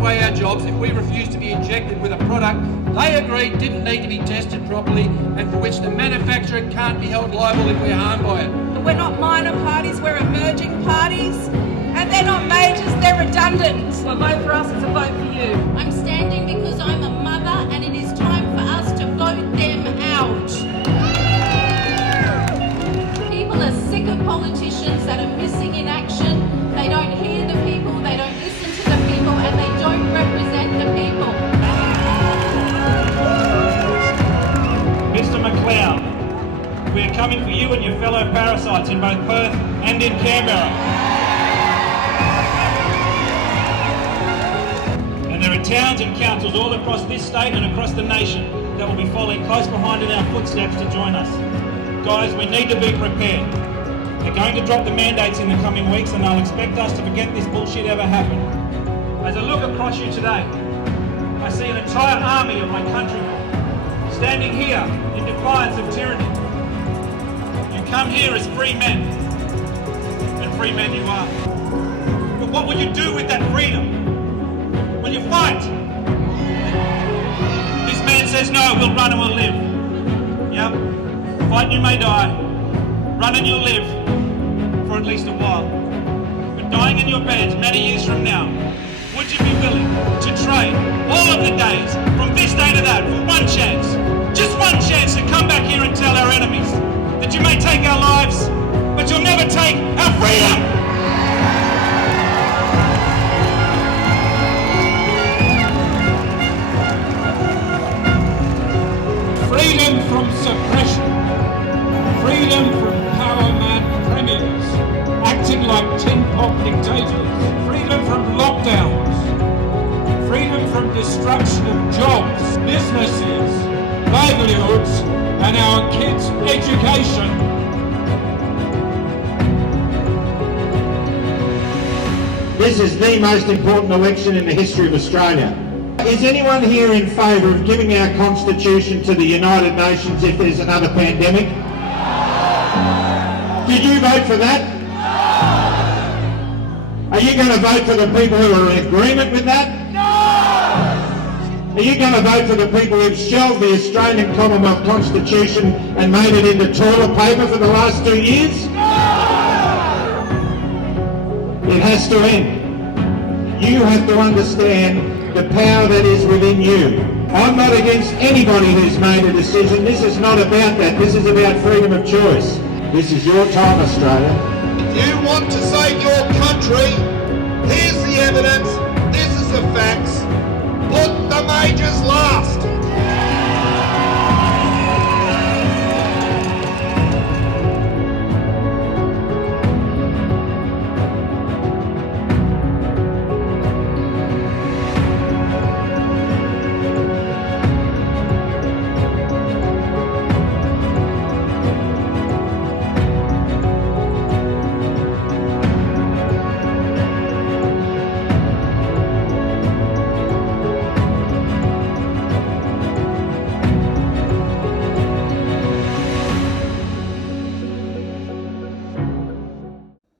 away our jobs if we refuse to be injected with a product they agreed didn't need to be tested properly and for which the manufacturer can't be held liable if we're harmed by it. We're not minor parties, we're emerging parties, and they're not majors, they're redundant. A vote for us is a vote for you. I'm standing because I'm a mother and it is time for us to vote them out. People are sick of politicians that are missing in action. They don't hear the people, they don't listen to the people, and they don't represent the people. Mr McLeod, we are coming for you and your fellow parasites in both Perth and in Canberra. And there are towns and councils all across this state and across the nation that will be following close behind in our footsteps to join us. Guys, we need to be prepared. They're going to drop the mandates in the coming weeks and they'll expect us to forget this bullshit ever happened. As I look across you today, I see an entire army of my countrymen standing here in defiance of tyranny. You come here as free men, and free men you are. But what will you do with that freedom? Will you fight? This man says no, we'll run and we'll live. Yep, fight and you may die, run and you'll live for at least a while. But dying in your beds many years from now, would you be willing to trade all of the days from this day to that for one chance? Just one chance to come back here and tell our enemies that you may take our lives, but you'll never take our freedom! Freedom from suppression, freedom from power-mad premiers acting like tin pot dictators, freedom from lockdowns, freedom from destruction of jobs, businesses, livelihoods, and our kids' education. This is the most important election in the history of Australia. Is anyone here in favour of giving our Constitution to the United Nations if there's another pandemic? Did you vote for that? Are you going to vote for the people who are in agreement with that? Are you going to vote for the people who've shelved the Australian Commonwealth Constitution and made it into toilet paper for the last 2 years? It has to end. You have to understand the power that is within you. I'm not against anybody who's made a decision. This is not about that. This is about freedom of choice. This is your time, Australia. If you want to save your country, here's the evidence, this is the facts. Put the majors last.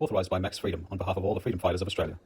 Authorised by Max Freedom on behalf of all the freedom fighters of Australia.